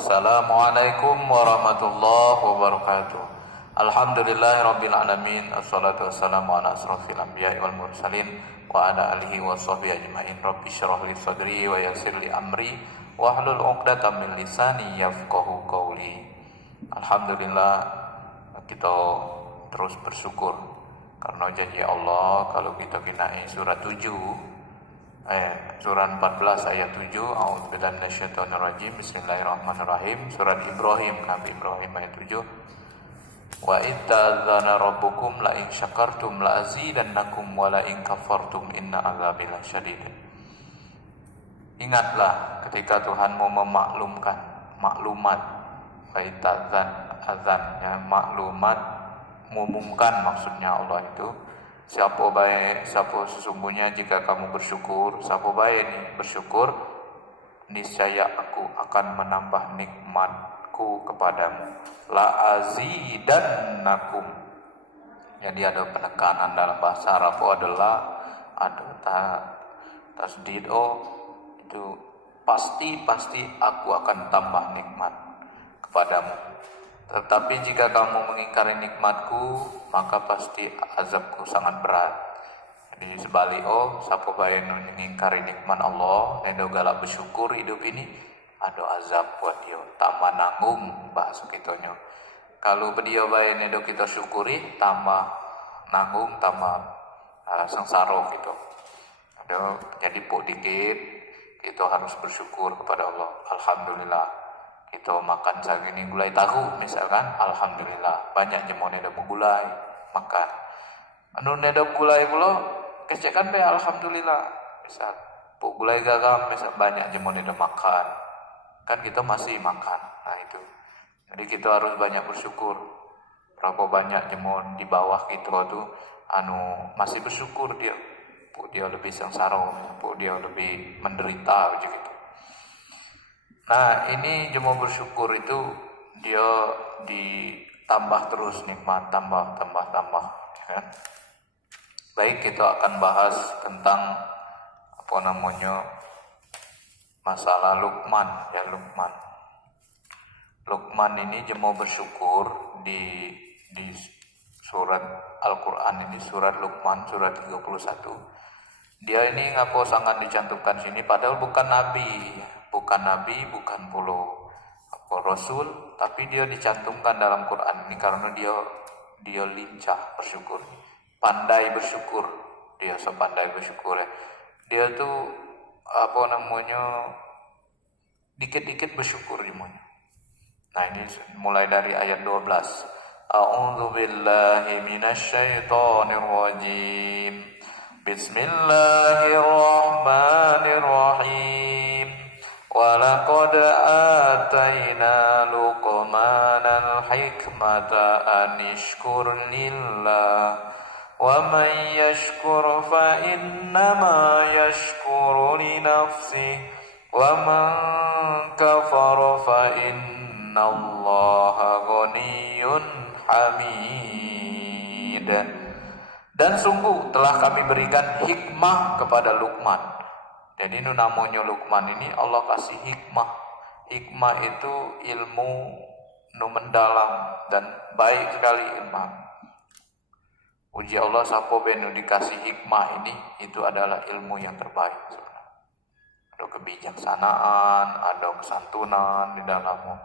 Assalamualaikum warahmatullahi wabarakatuh. Alhamdulillahirabbil alamin. Assalatu wassalamu ala asrofil anbiya'i wal mursalin wa ala alihi wa sahbihi ajmain. Rabbi shrah li sadri wa yassir li amri wahlul 'uqdatam min lisani yafqahu qawli. Alhamdulillah, kita terus bersyukur karena janji Allah kalau kita kinai surat 7 surah 14 ayat 7, a'udzubillahi minasyaitonirrajim, bismillahirrahmanirrahim, surat Ibrahim, Nabi Ibrahim ayat 7. Wa idzana rabbukum la in syakartum la azidannakum wa la in kafartum inna azabi lasyadid. Ingatlah ketika Tuhanmu memaklumkan maklumat, azan maklumat, mengumumkan maksudnya Allah itu. Siapa baik, siapa sesungguhnya jika kamu bersyukur, siapa baik ini bersyukur, niscaya aku akan menambah nikmatku kepadamu. La azidannakum. Jadi ada penekanan dalam bahasa Arab adalah ada tasdid itu pasti aku akan tambah nikmat kepadamu. Tetapi jika kamu mengingkari nikmatku, maka pasti azabku sangat berat. Jadi sebalik siapa bae mengingkari nikmat Allah, nendo galak bersyukur hidup ini, ada azab buat dia. Tambah nanggung bahasa kitanya. Kalau dia bae nendo kita syukuri, tambah nanggung, tambah sengsara gitu. Jadi pok dikit, kita harus bersyukur kepada Allah. Alhamdulillah. Kita makan segini gulai tahu misalkan, alhamdulillah. Banyak jemone ada gulai makan. Anu neda gulai pula kecekan be alhamdulillah. Misal puk gulai gagam misal banyak jemone ada makan. Kan kita masih makan. Nah itu. Jadi kita harus banyak bersyukur. Berapa banyak jemon di bawah kita tuh masih bersyukur dia. Puk dia lebih sengsara, puk dia lebih menderita begitu. Nah ini cuma bersyukur itu dia ditambah terus nikmat, tambah ya. Baik, kita akan bahas tentang masalah Luqman ya. Luqman ini cuma bersyukur di surat Al-Quran ini, surat Luqman surat 31. Dia ini ngaku sangat dicantumkan sini padahal bukan nabi, bukan rasul, tapi dia dicantumkan dalam Quran ini karena dia lincah bersyukur, pandai bersyukur, dia sepandai bersyukur ya. Dia tuh dikit-dikit bersyukur gimana. Nah ini mulai dari ayat 12. A'udzu billahi minasyaitonir rajim. Bismillahirrahmanirrahim. وَلَقَدْ آتَيْنَا لُقْمَانَ الْحِكْمَةَ أَنِ اشْكُرْ لِلَّهِ وَمَنْ يَشْكُرْ فَإِنَّمَا يَشْكُرُ لِنَفْسِهِ وَمَنْ كَفَرَ فَإِنَّ اللَّهَ غَنِيٌّ حَمِيدٌ. Dan sungguh telah kami berikan hikmah kepada Luqman. Jadi ini namanya Luqman ini Allah kasih hikmah. Hikmah itu ilmu mendalam dan baik sekali ilmu. Puji Allah, siapa yang dikasih hikmah ini itu adalah ilmu yang terbaik. Ada kebijaksanaan, ada kesantunan di dalamnya.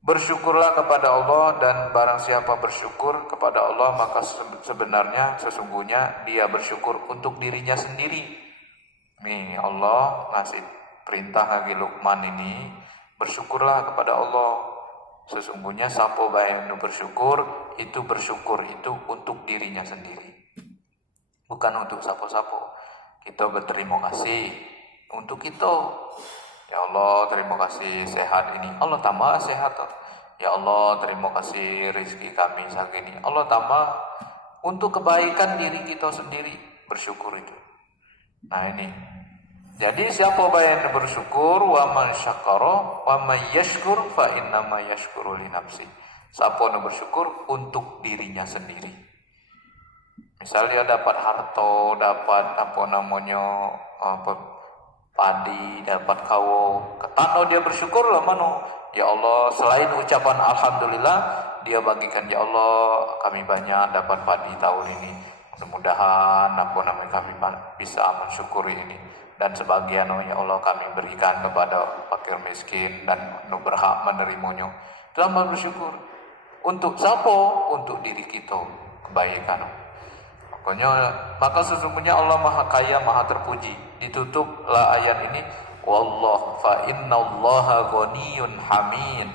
Bersyukurlah kepada Allah, dan barang siapa bersyukur kepada Allah maka sesungguhnya dia bersyukur untuk dirinya sendiri. Nih Allah ngasih perintah lagi Luqman ini, bersyukurlah kepada Allah. Sesungguhnya siapa yang bersyukur itu untuk dirinya sendiri, bukan untuk siapa-siapa. Kita berterima kasih untuk itu. Ya Allah, terima kasih sehat ini. Allah tambah sehat. Ya Allah, terima kasih rezeki kami segini. Allah tambah untuk kebaikan diri kita sendiri, bersyukur itu. Nah ini. Jadi siapa yang bersyukur, wa man syakara wa man yashkur fa innama yashkuru li nafsi. Siapa yang bersyukur untuk dirinya sendiri. Misalnya dapat harta, dapat padi, dapat kawo, ketano dia bersyukur lah mano. Ya Allah, selain ucapan alhamdulillah, dia bagikan, ya Allah, kami banyak dapat padi tahun ini. Mudah-mudahan kami bisa mensyukuri ini, dan sebagian ya Allah kami berikan kepada fakir miskin dan berhak menerimanya. Dalam bersyukur untuk siapa? Untuk diri kita kebaikan. Maka sesungguhnya Allah Maha Kaya, Maha Terpuji. Ditutuplah ayat ini, wallah fa innallaha ghaniyun hamid.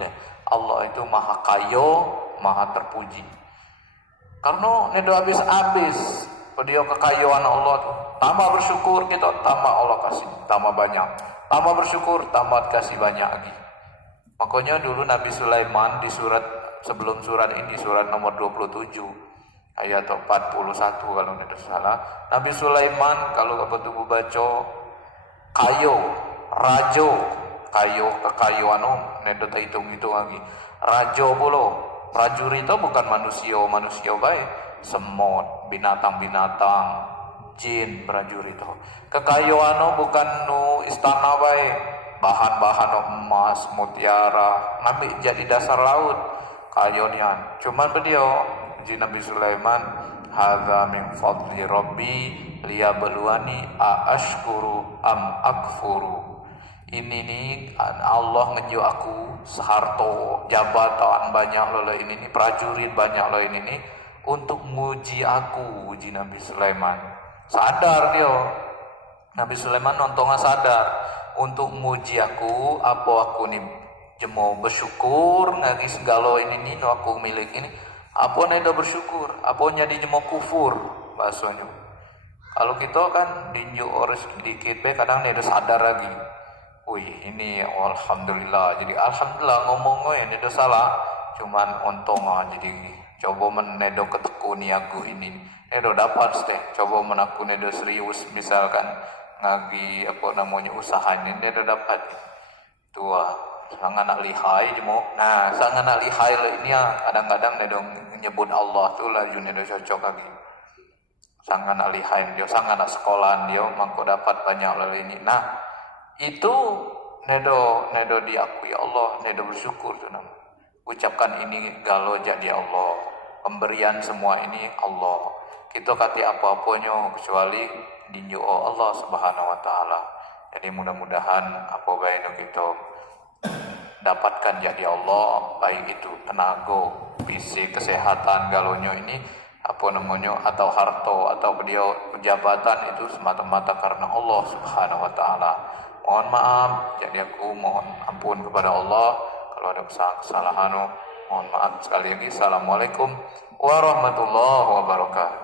Allah itu Maha Kaya, Maha Terpuji. Karena nedo habis-habis dia kekayaan Allah tuh. Tambah bersyukur kita, tambah Allah kasih, tambah banyak. Tambah bersyukur, tambah kasih banyak lagi. Makanya dulu Nabi Sulaiman di sebelum surat ini, surat nomor 27 ayat 41 kalau tidak salah. Nabi Sulaiman kalau betul baca kayo kekayaan nedo tak hitung lagi. Rajo pula. Prajurit itu bukan manusia baik, semut, binatang-binatang, jin prajurit itu. Kekayaan bukan istana baik, bahan-bahan emas, mutiara, nabi jadi dasar laut, kayonian. Cuman beliau, Nabi Sulaiman, hadza min fadli rabbi liyabluwani a ashkuru am akfuru. Ini nih Allah ngeju aku seharto jabatan banyak loh ini nih, prajurit banyak loh ini nih, untuk nguji aku, uji Nabi Sulaiman. Sadar dia, Nabi Sulaiman nontongnya sadar untuk nguji aku, apa aku nih jemo bersyukur ngagi segala ini nih aku milik ini, apa nih udah bersyukur, apa jadi jemo kufur bahasanya. Kalau kita kan dinjuk orang sedikit be kadang nih udah sadar lagi. Wih ini alhamdulillah, jadi alhamdulillah ngomongnya ini udah salah, cuman untung jadi coba menedo ketekuni aku ini nedo dapat deh, coba menaku nedo serius misalkan ngagi usahanya nedo dapat tua sangat nak lihai jemo. Nah sangat nak lihai ini ya kadang-kadang nedo nyebut Allah tuh lah nedo cocok lagi, sangat nak lihai dia, sangat nak sekolahan dia mangko dapat banyak lalu ini. Nah itu nedo diakui Allah, nedo bersyukur tuh nam. Ucapkan ini galau jadi Allah, pemberian semua ini Allah. Kita kati apa-apanya kecuali dinyo Allah Subhanahu wa taala. Jadi mudah-mudahan apa baik kita dapatkan jadi Allah, baik itu tenaga, fisik, kesehatan galonyo ini atau harta atau beliau jabatan, itu semata-mata karena Allah Subhanahu wa taala. Mohon maaf, jadi aku mohon ampun kepada Allah kalau ada kesalahan. Mohon maaf sekali lagi. Assalamualaikum warahmatullahi wabarakatuh.